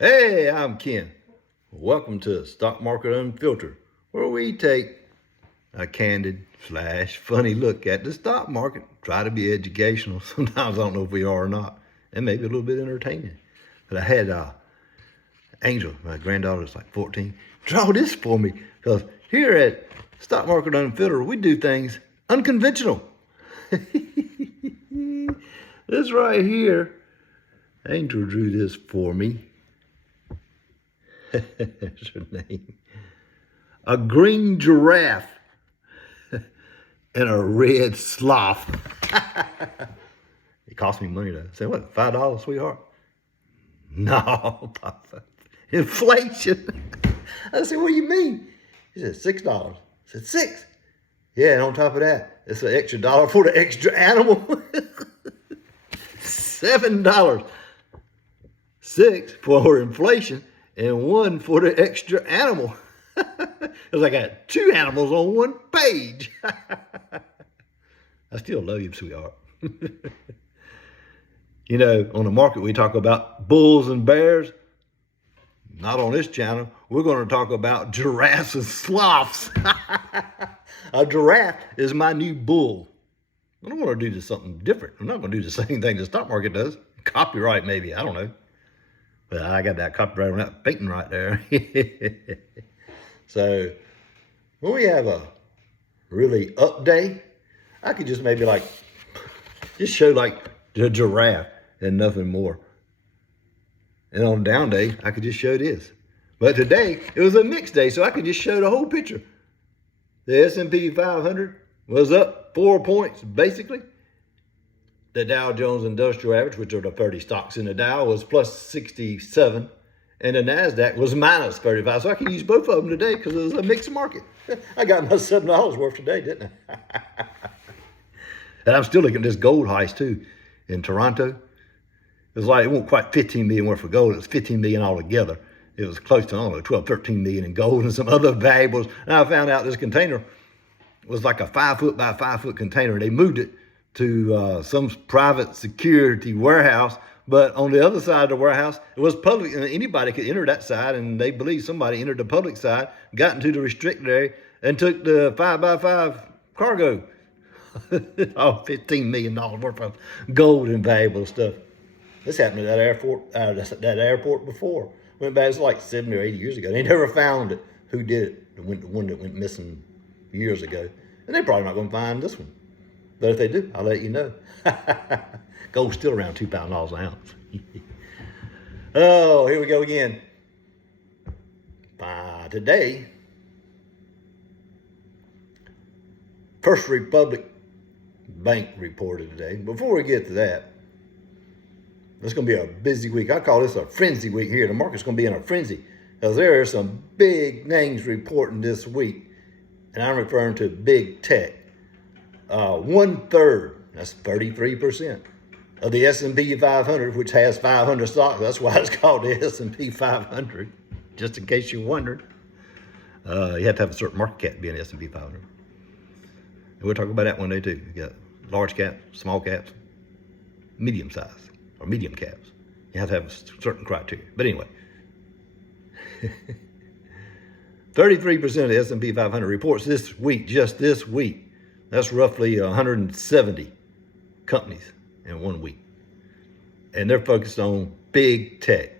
Hey, I'm Ken. Welcome to Stock Market Unfiltered, where we take a candid / funny look at the stock market. Try to be educational. Sometimes I don't know if we are or not, and maybe a little bit entertaining. But I had Angel, my granddaughter's like 14, draw this for me because here at Stock Market Unfiltered, we do things unconventional. This right here, Angel drew this for me. That's her name. A green giraffe and a red sloth. It cost me money though. I said, what, $5, sweetheart? No, Papa. Inflation. I said, what do you mean? He said, $6. I said, $6? Yeah, and on top of that, it's an extra dollar for the extra animal. $7. 6 for inflation and 1 for the extra animal. It was like I had 2 animals on 1 page. I still love you, sweetheart. You know, on the market, we talk about bulls and bears. Not on this channel. We're going to talk about giraffes and sloths. A giraffe is my new bull. I don't want to do something different. I'm not going to do the same thing the stock market does. Copyright, maybe. I don't know. But I got that copyright on that painting right there. So when we have a really up day, I could just maybe just show like the giraffe and nothing more. And on a down day, I could just show this. But today, it was a mixed day, so I could just show the whole picture. The S&P 500 was up 4 points, basically. The Dow Jones Industrial Average, which are the 30 stocks in the Dow, was plus 67. And the NASDAQ was minus 35. So I can use both of them today because it was a mixed market. I got my $7 worth today, didn't I? And I'm still looking at this gold heist, too, in Toronto. It was like, it wasn't quite 15 million worth of gold. It was 15 million altogether. It was close to, I don't know, 12, 13 million in gold and some other valuables. And I found out this container was like a 5 foot by 5 foot container. They moved it to some private security warehouse, but on the other side of the warehouse, it was public, and anybody could enter that side, and they believe somebody entered the public side, got into the restricted area, and took the 5 by 5 cargo. Oh, $15 million worth of gold and valuable stuff. This happened at that airport before. Went back, it was like 70 or 80 years ago. They never found it. Who did it? The one that went missing years ago. And they're probably not going to find this one. But if they do, I'll let you know. Gold's still around £2 an ounce. Oh, here we go again. Today, First Republic Bank reported today. Before we get to that, it's going to be a busy week. I call this a frenzy week here. The market's going to be in a frenzy because there are some big names reporting this week. And I'm referring to big tech. 1/3, that's 33% of the S&P 500, which has 500 stocks. That's why it's called the S&P 500, just in case you're wondering. You have to have a certain market cap to be in the S&P 500. And we'll talk about that one day too. You got large caps, small caps, medium size, or medium caps. You have to have a certain criteria. But anyway, 33% of the S&P 500 reports this week, just this week. That's roughly 170 companies in 1 week. And they're focused on big tech,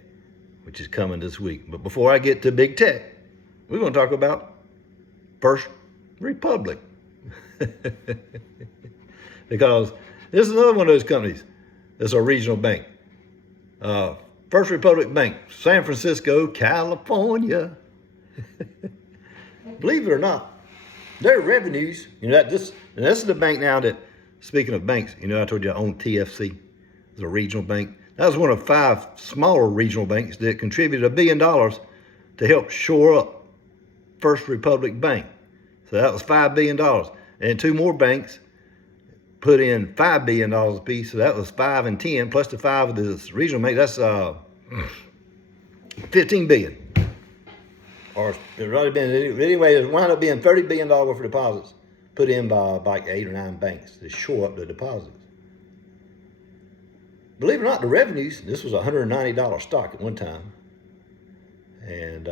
which is coming this week. But before I get to big tech, we're going to talk about First Republic. Because this is another one of those companies that's a regional bank. First Republic Bank, San Francisco, California. Believe it or not, their revenues, this is the bank now that, speaking of banks, I told you I own TFC. It's a regional bank. That was one of 5 smaller regional banks that contributed $1 billion to help shore up First Republic Bank. So that was $5 billion. And 2 more banks put in $5 billion a piece. So that was 5 and 10, plus the 5 of this regional bank. That's $15 billion. Or it would have been, anyway, it wound up being $30 billion worth of deposits put in by like 8 or 9 banks to shore up the deposits. Believe it or not, the revenues, this was a $190 stock at one time. and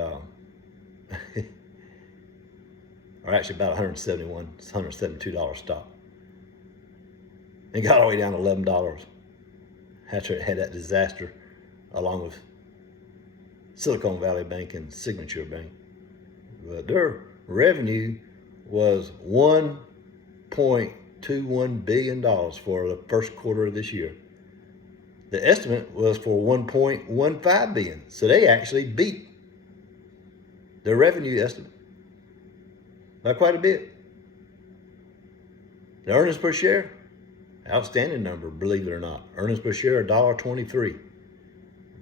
or actually about $172 stock. It got all the way down to $11 after it had that disaster, along with Silicon Valley Bank and Signature Bank. But their revenue was $1.21 billion for the first quarter of this year. The estimate was for $1.15 billion. So they actually beat their revenue estimate by quite a bit. The earnings per share, outstanding number, believe it or not. Earnings per share, $1.23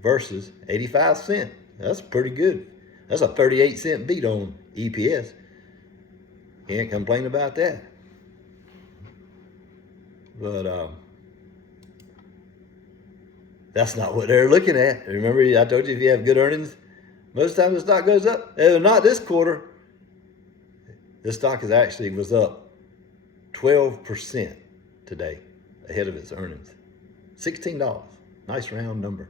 versus 85 cents. That's pretty good. That's a 38-cent beat on EPS. Can't complain about that. But that's not what they're looking at. Remember, I told you if you have good earnings, most of the time the stock goes up. Not this quarter. The stock was up 12% today, ahead of its earnings. $16. Nice round number.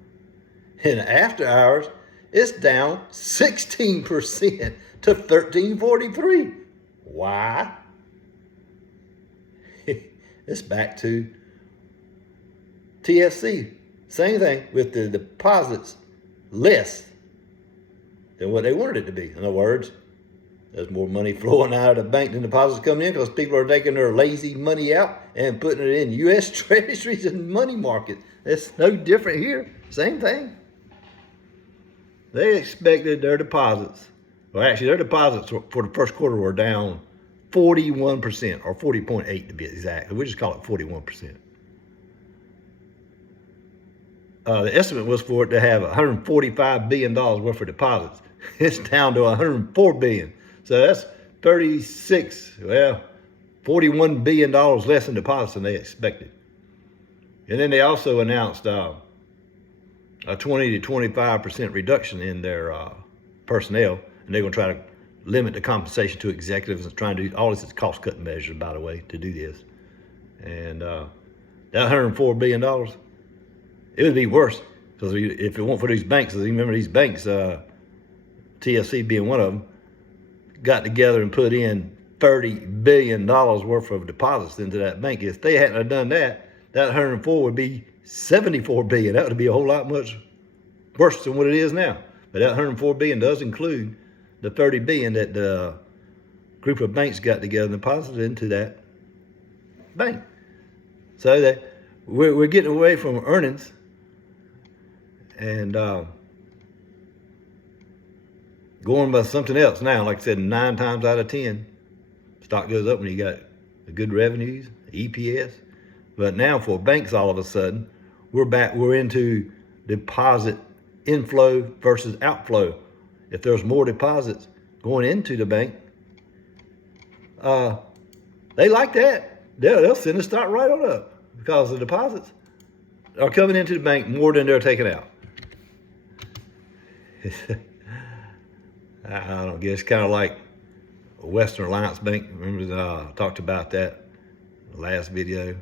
And after hours, it's down 16% to $13.43. Why? It's back to TFC. Same thing with the deposits less than what they wanted it to be. In other words, there's more money flowing out of the bank than deposits coming in because people are taking their lazy money out and putting it in U.S. treasuries and money markets. It's no different here. Same thing. They expected their deposits. Well, actually, their deposits for the first quarter were down 41%, or 40.8 to be exact. We just call it 41%. The estimate was for it to have $145 billion worth of deposits. It's down to $104 billion. So that's $41 billion less in deposits than they expected. And then they also announced a 20 to 25% reduction in their personnel, and they're going to try to limit the compensation to executives and trying to do all this is cost-cutting measures, by the way, to do this. And that $104 billion, it would be worse because if it weren't for these banks, remember these banks, TFC being one of them, got together and put in $30 billion worth of deposits into that bank. If they hadn't have done that, that 104 would be $74 billion. That would be a whole lot much worse than what it is now. But that $104 billion does include the $30 billion that the group of banks got together and deposited into that bank. So that we're getting away from earnings and going by something else now. Like I said, 9 times out of 10, stock goes up when you got the good revenues, EPS. But now for banks, all of a sudden, we're into deposit inflow versus outflow. If there's more deposits going into the bank, they like that. They'll send the stock right on up because the deposits are coming into the bank more than they're taking out. I don't guess kind of like Western Alliance Bank. Remember I talked about that in the last video,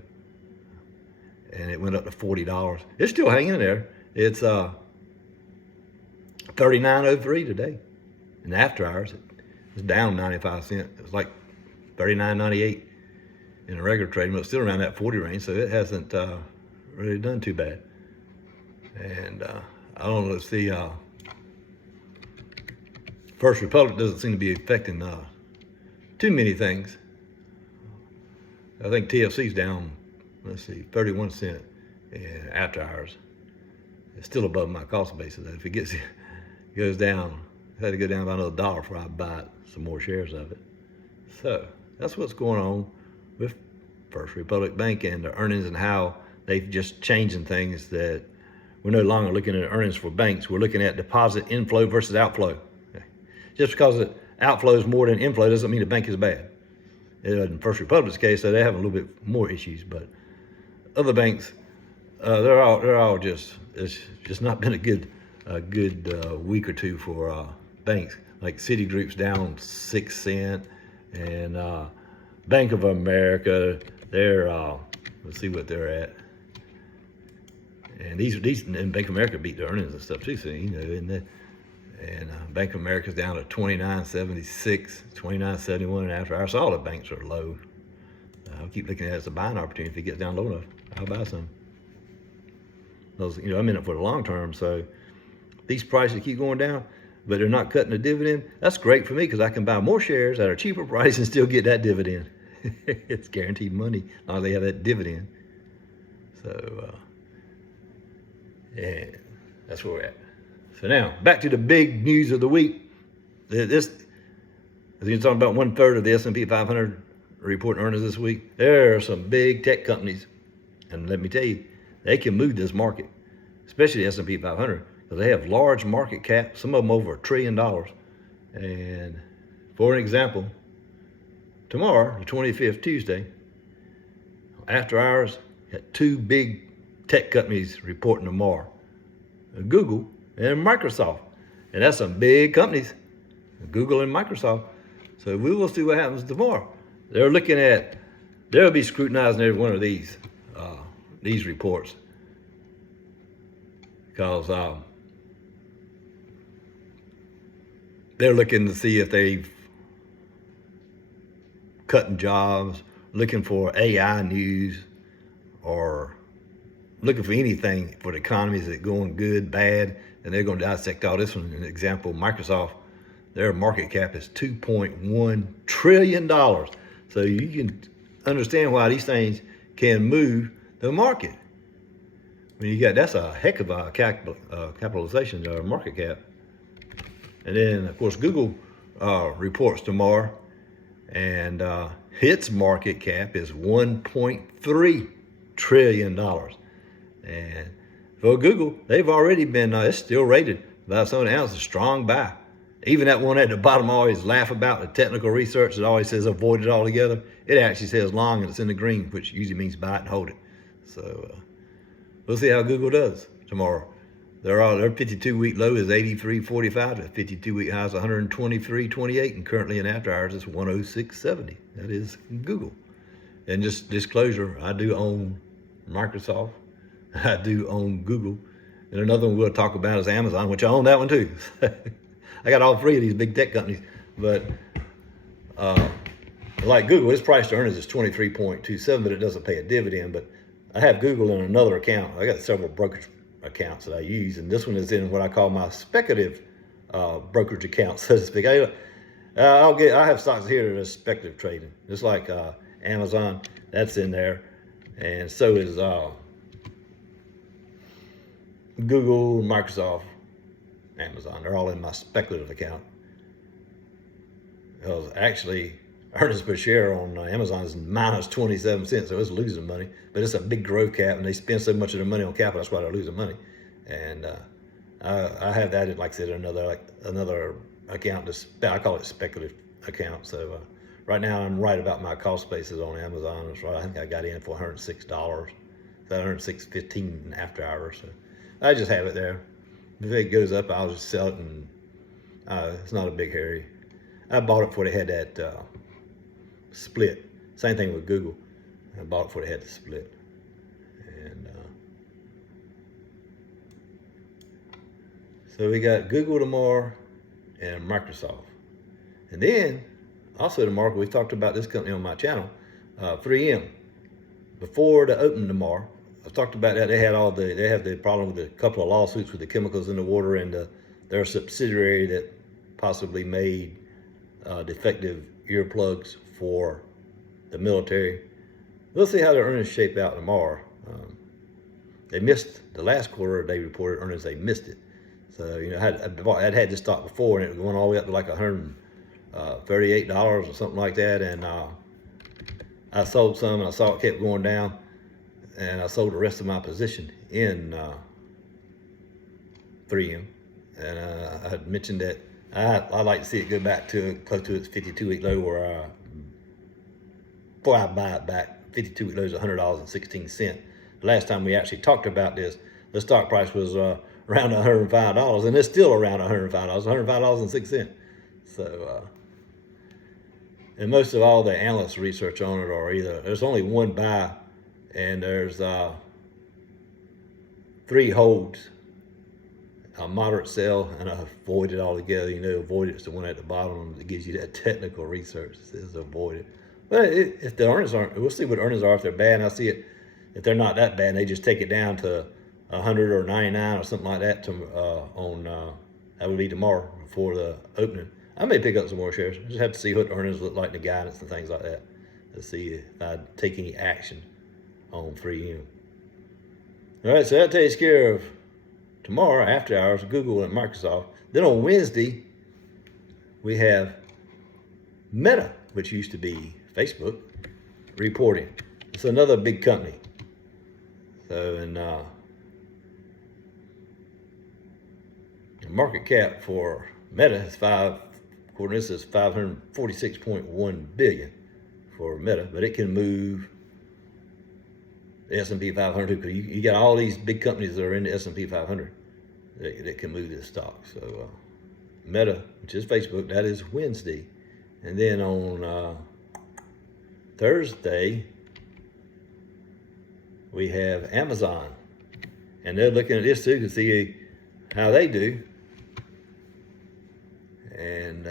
and it went up to $40. It's still hanging there. It's $39.03 today. And after hours, it's down 95 cents. It was like $39.98 in a regular trading, but it's still around that 40 range, so it hasn't really done too bad. And I don't know, let's see, First Republic doesn't seem to be affecting too many things. I think TFC's down, let's see, 31 cents after hours. It's still above my cost basis. If it goes down, I had to go down by another $1 before I buy some more shares of it. So that's what's going on with First Republic Bank and the earnings and how they've just changing things, that we're no longer looking at earnings for banks. We're looking at deposit inflow versus outflow. Just because the outflow is more than inflow doesn't mean the bank is bad. In First Republic's case, so they have a little bit more issues, but other banks, they're all just, it's just not been a good week or two for banks. Like Citigroup's down 6 cents, and Bank of America, they're let's see what they're at. And these and Bank of America beat their earnings and stuff too. So And Bank of America's down to 29.76, 29.71 and after hours. So all the banks are low. I'll keep looking at it as a buying opportunity. If it gets down low enough, I'll buy some. Those, I'm in it for the long term, so these prices keep going down, but they're not cutting the dividend. That's great for me because I can buy more shares at a cheaper price and still get that dividend. It's guaranteed money, as long as they have that dividend. So, yeah, that's where we're at. So now, back to the big news of the week. This, as you're talking about, 1/3 of the S&P 500 report earnings this week. There are some big tech companies, and let me tell you, they can move this market, especially the S&P 500, because they have large market cap, some of them over $1 trillion. And for an example, tomorrow, the 25th, Tuesday, after hours, got two big tech companies reporting tomorrow, Google and Microsoft. And that's some big companies, Google and Microsoft. So we will see what happens tomorrow. They'll be scrutinizing every one of these reports, because they're looking to see if they've cutting jobs, looking for AI news, or looking for anything for the economy. Is it going good, bad? And they're going to dissect all this one. An example, Microsoft, their market cap is $2.1 trillion. So you can understand why these things can move the market. When that's a heck of a capitalization or market cap. And then, of course, Google reports tomorrow, and its market cap is $1.3 trillion. And for Google, they've already been, it's still rated by some of the analysts a strong buy. Even that one at the bottom I always laugh about, the technical research that always says avoid it altogether. It actually says long and it's in the green, which usually means buy it and hold it. So we'll see how Google does tomorrow. Their 52-week low is 83.45. The 52-week high is 123.28, and currently in after hours it's 106.70. That is Google. And just disclosure, I do own Microsoft. I do own Google. And another one we'll talk about is Amazon, which I own that one too. I got all three of these big tech companies. But like Google, its price to earnings is 23.27, but it doesn't pay a dividend. But I have Google in another account. I got several brokerage accounts that I use, and this one is in what I call my speculative brokerage account, so to speak. I have stocks here that are speculative trading, just like Amazon. That's in there, and so is Google, Microsoft, Amazon. They're all in my speculative account. Because actually, earnings per share on Amazon is minus 27 cents, so it's losing money. But it's a big growth cap, and they spend so much of their money on capital, that's why they're losing money. And I have that, like I said, another account. I call it speculative account. So right now, I'm right about my cost basis on Amazon. That's right. I think I got in for $106. That $106.15 after hours. So I just have it there. If it goes up, I'll just sell it, and it's not a big hurry. I bought it before they had that split. Same thing with Google. I bought it before they had the split. And so we got Google tomorrow and Microsoft. And then also tomorrow, we've talked about this company on my channel, 3M. Before the open tomorrow, I talked about that. They have the problem with a couple of lawsuits with the chemicals in the water, and their subsidiary that possibly made defective earplugs for the military. We'll see how their earnings shape out tomorrow. They missed the last quarter. They reported earnings. They missed it. So I'd had this stock before, and it was going all the way up to like $138 or something like that. And I sold some, and I saw it kept going down, and I sold the rest of my position in 3M. And I had mentioned that I'd like to see it go back to close to its 52-week low, where before I buy it back. 52-week low is $100.16. The last time we actually talked about this, the stock price was around $105, and it's still around $105, $105.06. So, and most of all the analysts' research on it are there's only one buy, and there's 3 holds. a moderate sell and avoid it altogether. You know, avoid it's the one at the bottom that gives you that technical research that says avoid it. But if the earnings aren't, we'll see what earnings are if they're bad. And I see it, if they're not that bad, they just take it down to 100 or 99 or something like that that would be tomorrow before the opening. I may pick up some more shares. I just have to see what the earnings look like, the guidance and things like that, to see if I take any action on 3M. All right, so that takes care of tomorrow, after hours, Google and Microsoft. Then on Wednesday, we have Meta, which used to be Facebook, reporting. It's another big company. So, and the market cap for Meta is according to this, is 546.1 billion for Meta, but it can move the S&P 500 because you got all these big companies that are in the S&P 500 that can move this stock. So Meta, which is Facebook, that is Wednesday. And then on Thursday, we have Amazon. And they're looking at this too to see how they do. And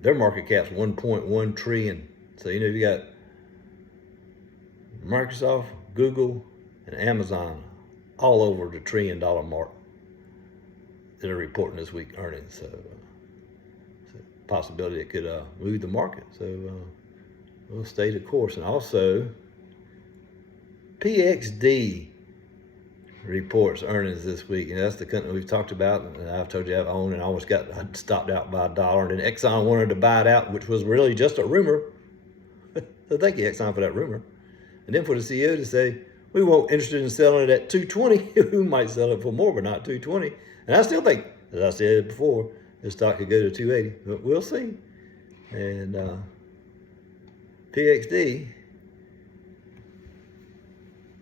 their market cap's 1.1 trillion. So, you know, you got Microsoft, Google, and Amazon all over the $1 trillion mark that are reporting this week earnings. So it's a possibility it could move the market. So we'll stay the course. And also, PXD reports earnings this week, and that's the company we've talked about, and I've told you I've owned, and I almost got stopped out by $1, and then Exxon wanted to buy it out, which was really just a rumor. So thank you, Exxon, for that rumor. And then for the CEO to say, we weren't interested in selling it at 220, we might sell it for more, but not 220. And I still think, as I said before, the stock could go to 280, but we'll see. And PXD,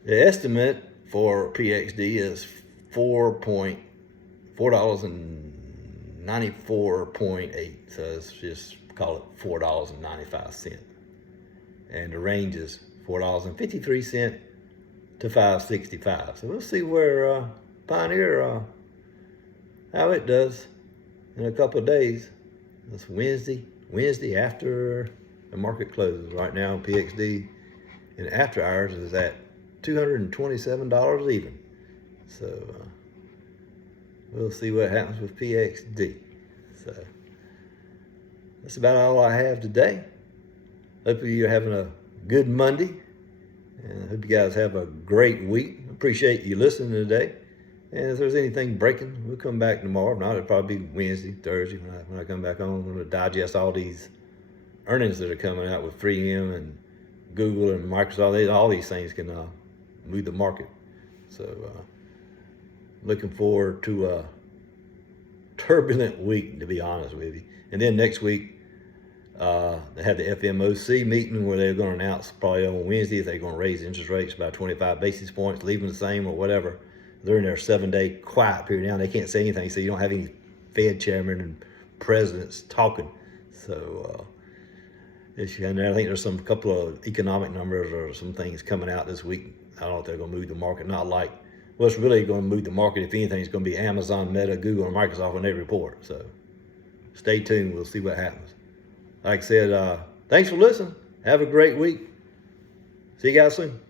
the estimate for PXD is $4.94.8. So let's just call it $4.95. And the range is $4.53 to $5.65. So we'll see where Pioneer, how it does in a couple of days. That's Wednesday after the market closes. Right now, PXD in after hours is at $227 even. So we'll see what happens with PXD. So that's about all I have today. Hopefully you're having a good Monday, and I hope you guys have a great week. Appreciate you listening today. And if there's anything breaking, we'll come back tomorrow. If not, it'll probably be Wednesday, Thursday when I come back on. I'm going to digest all these earnings that are coming out with 3M and Google and Microsoft. All these things can move the market. So looking forward to a turbulent week, to be honest with you. And then next week, they have the FMOC meeting where they're going to announce probably on Wednesday if they're going to raise interest rates by 25 basis points, leave them the same or whatever. They're in their 7-day quiet period now. They can't say anything, so you don't have any Fed chairman and presidents talking. So and I think there's some couple of economic numbers or some things coming out this week. I don't know if they're going to move the market. Not like what's really going to move the market, if anything, is going to be Amazon, Meta, Google, and Microsoft when they report. So stay tuned. We'll see what happens. Like I said, thanks for listening. Have a great week. See you guys soon.